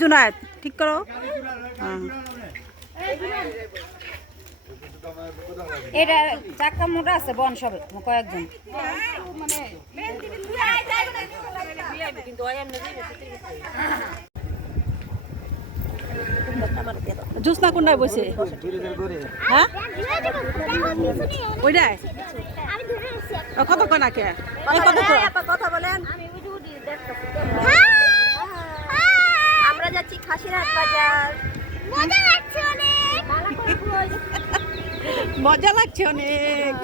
জুনায়েদ ঠিক করো। এটা চাক্কা মোটা আছে বন সব কয়েকজন জুসনা কোনটায় বসে? হ্যাঁ ওইটাই কত কনাকে কথা বলেন। আমরা যাচ্ছি খাসিরহাট বাজার। মজা লাগছে অনেক।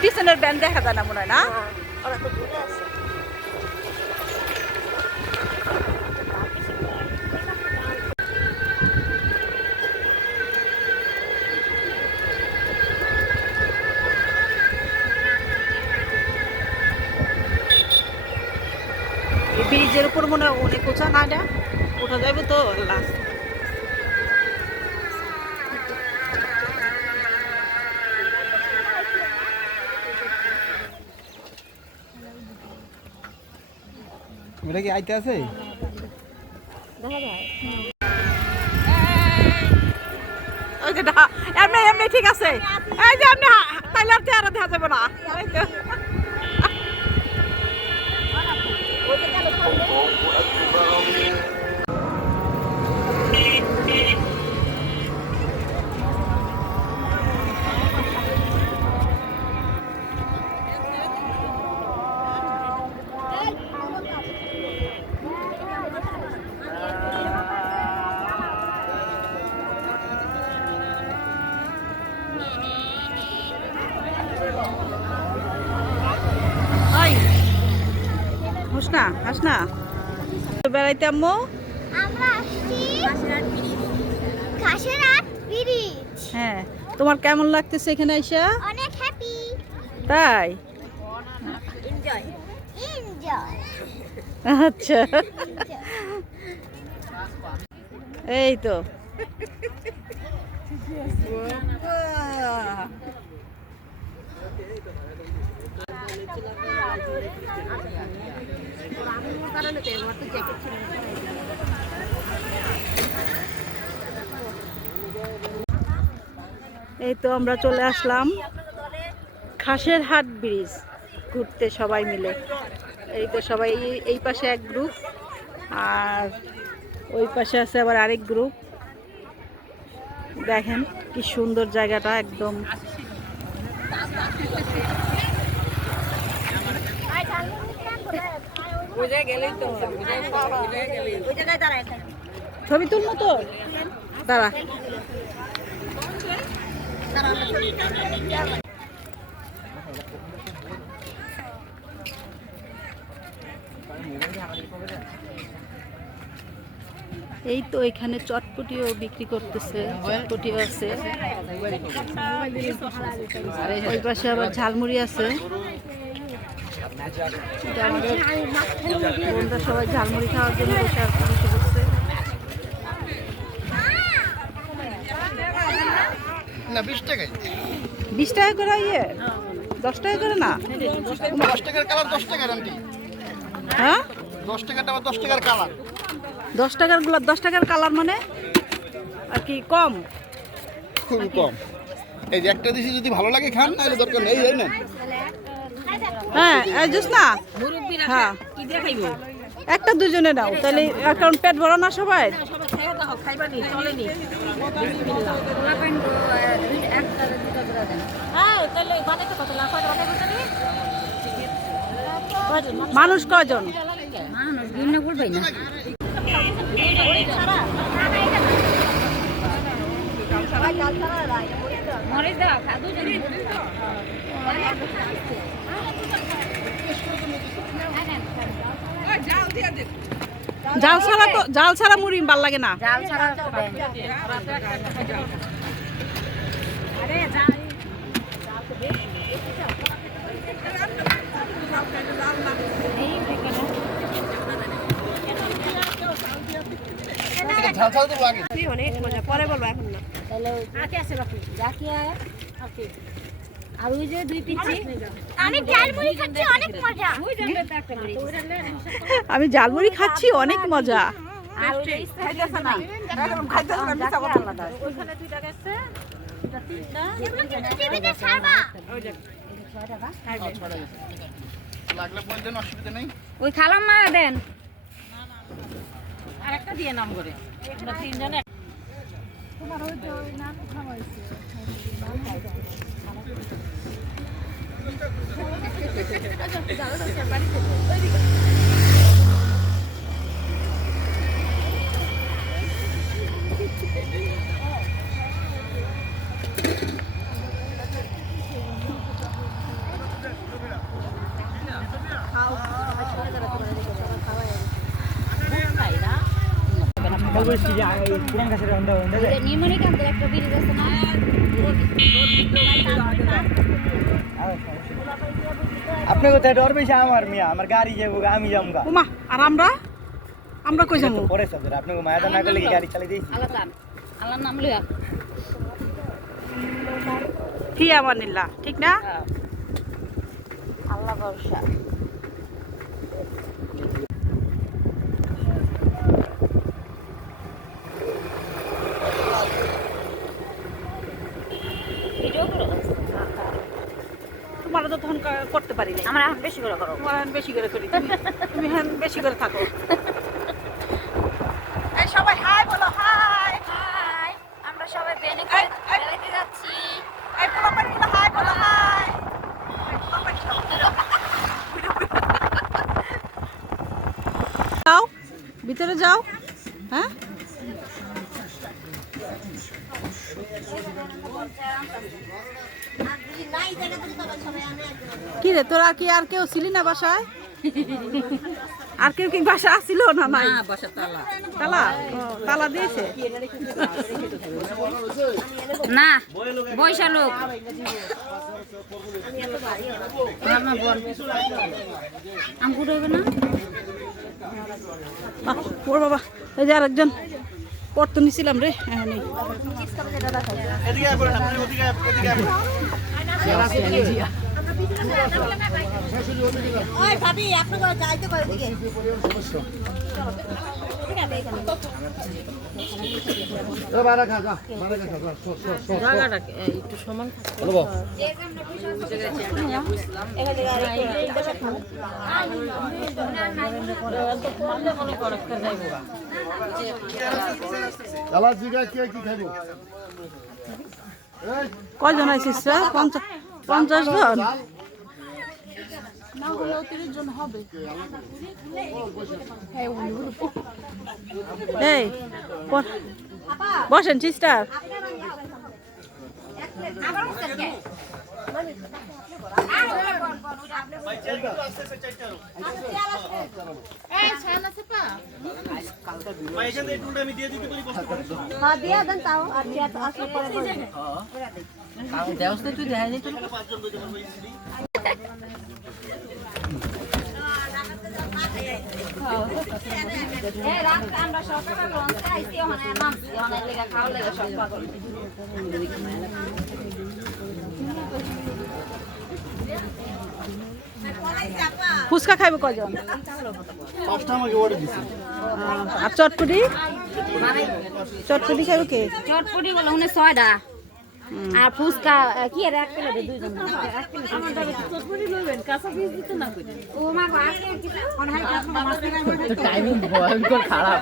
পিছনের ব্যান্ড দেখা যায় না মনে হয় না? ব্রিজের উপর মনে হয় অনেক উঁচা না, এটা ওঠা যাবে তো লাস্ট। ওটা কি আইতে আছে? এমনি এমনি ঠিক আছে। এই যে আপনি তাইলে আর চেহারা দেখা যাবে না। হাসনা হাসনা বেড়াইতে আম্মু আমরা আসছি খাসিরহাট ব্রিজ। হ্যাঁ, তোমার কেমন লাগতেছে এখানে আইসা? অনেক হ্যাপি। তাই? Enjoy enjoy. আচ্ছা এই তো এই তো আমরা চলে আসলাম খাসিরহাট ব্রিজ ঘুরতে সবাই মিলে। এই তো সবাই এই পাশে এক গ্রুপ আর ওই পাশে আছে আবার আরেক গ্রুপ। দেখেন কি সুন্দর জায়গাটা একদম। ছবি তুলবো তো দাঁড়া। এই তো এখানে চটপটিও বিক্রি করতেছে, চটপটিও আছে। ওই পাশে আবার ঝালমুড়ি আছে। আমাদের বোনরা সবাই ঝালমুড়ি খাওয়ার জন্য বসে করছে। না 20 টাকায়। 20 টাকা করে ইয়ে 10 টাকা করে না? 10 টাকার কালার 10 টাকা গ্যারান্টি। হ্যাঁ 10 টাকাটা 10 টাকার কালার। 10 টাকার গুলো 10 টাকার কালার মানে আর কি কম? খুব কম। এই যে একটা দিছি যদি ভালো লাগে খান, নাহলে দরকার নেই। এই না হ্যাঁ এই জুস না হ্যাঁ কি দিয়ে খাইবো? একটা দুজনে নাও তাহলে, কারণ পেট ভরা না সবাই। মানুষ কজন? জাল ছাড়া মুড়ি ভাল লাগে না। জাল ছাড়া ঝাল ঝাল তো লাগে। অনেক মজা, পরে বলবো এখন না। তাহলে জাকিয়া আর ওই যে 2 পিচি আমি ঝালমুড়ি খাচ্ছি অনেক মজা। ওই জন্য তো একটা ব্রিজ আমি ঝালমুড়ি খাচ্ছি অনেক মজা। আর ওই যে খাইতেছ না খাইতেছ না মিছা কথা আলাদা ওইখানে 2টা গেছে এটা 3টা এগুলো কিন্তু টিভিতে ছাড়বা। লাগলে বল দেন, অসুবিধা নেই। ওই খালাম মা দেন আরেকটা দিয়ে নাম করে আমরা তিনজনে নির্মাণিক আমাদের একটা ব্রিজ আছে না আপনি কোথায় ডর বেশি আমার মিয়া আমার গাড়ি যাবো আমি যাবো গা ওমা আর আমরা কই যাবো? পরে সব আপনি মায়াদা না করলে কি গাড়ি চালাই দিয়েছি আল্লাহ আল্লাহর নাম লইয়া ফি আমানিল্লাহ, ঠিক না? আল্লাহ ভরসা ভিডিও করো তোমার তো তখন করতে পারি না। আমরা বেশি করে করো তোমার আমি বেশি করে করি, তুমি হ্যাঁ বেশি করে থাকো। এই সবাই হাই বলো, হাই। হাই আমরা সবাই বেনে এই, এই। বেড়াইতে যাচ্ছি এই পোলাপান গুলো হাই বলো, হাই। যাও ভিতরে যাও। হ্যাঁ কি রে তোরা কি আর কেউ ছিলি না বাসায়? আর কেউ কি বাসা আসছিল না? নাই বাসা তালা তালা, ও, তালা দিয়েছে। না বৈশা লোক আম ফুট হইবে না ওর বাবা এই যে আরেকজন পড়তো নিছিলাম রে এখনই। এদিকে আয় বলেন, আপনি ওদিকে আয়, এদিকে আয় বলেন। ওই ভাবি আপনাকে যাইতে পারে দিকে জায়গাটা একটু সমান কয়জন আইসিস রে? 50 জন। এই বসেন সিস্টার। তুই দেখা যেত আমরা সকালে লঞ্চ খাইছি ওখানে নামছি ওখানে লেগে খাওয়া লেগে সব পাগল ফুচকা খাইবে কয়জন? 5টা আমাকে অর্ডার দিছে। আর চটপটি? চটপটি খাইবে কে? চটপটি গুলো ওখানে 6টা আর ফুচকা কি আর 1 প্লেট 2 জন ও মা গো আর কিছু টাইমিং ভয়ঙ্কর খারাপ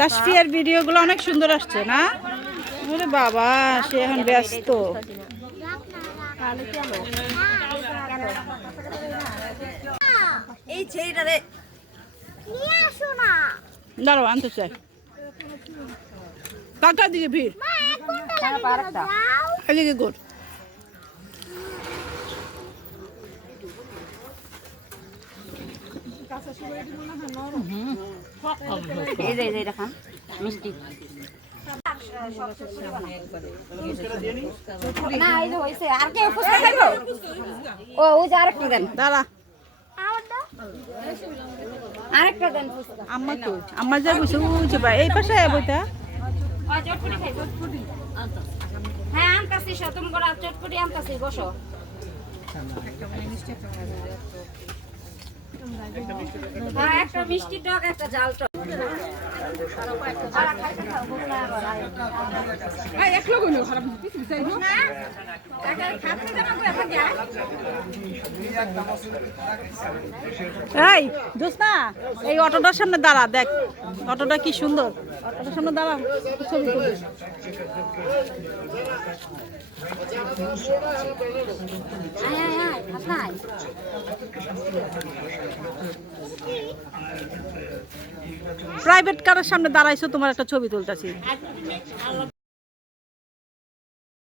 কাশফিয়ার ভিডিওগুলো অনেক সুন্দর আসছে না? ওরে বাবা সে এখন ব্যস্ত। এই ছেলেটারে নিয়ে আসো না। দাঁড়াও আনতে চাই। কাকার দিকে ভিড়, মা 1 ঘন্টা লাগবে যাও। এদিকে গোর। এই যে এটা খান মিষ্টি না এই যে হইছে আর কে ফুচকা খাইবো ও ওই যে আরেকটা দেন দাঁড়া আমার দাও আরেকটা দেন ফুচকা আম্মা তো আম্মা যা বসে উঠে ভাই এই পাশে বইটা ওই চটপটি খাই চটপটি হ্যাঁ আনতাছি তুমি করে চটপটি আনতাছি বসো হ্যাঁ একটা মিষ্টি টক একটা জাল টক এই দোস্তা এই অটোটার সামনে দাঁড়া দেখ অটোটা কি সুন্দর অটোটার সামনে দাঁড়া ছবি তুলি প্রাইভেট কারের সামনে দাঁড়াইছো তোমার একটা ছবি তুলতেছি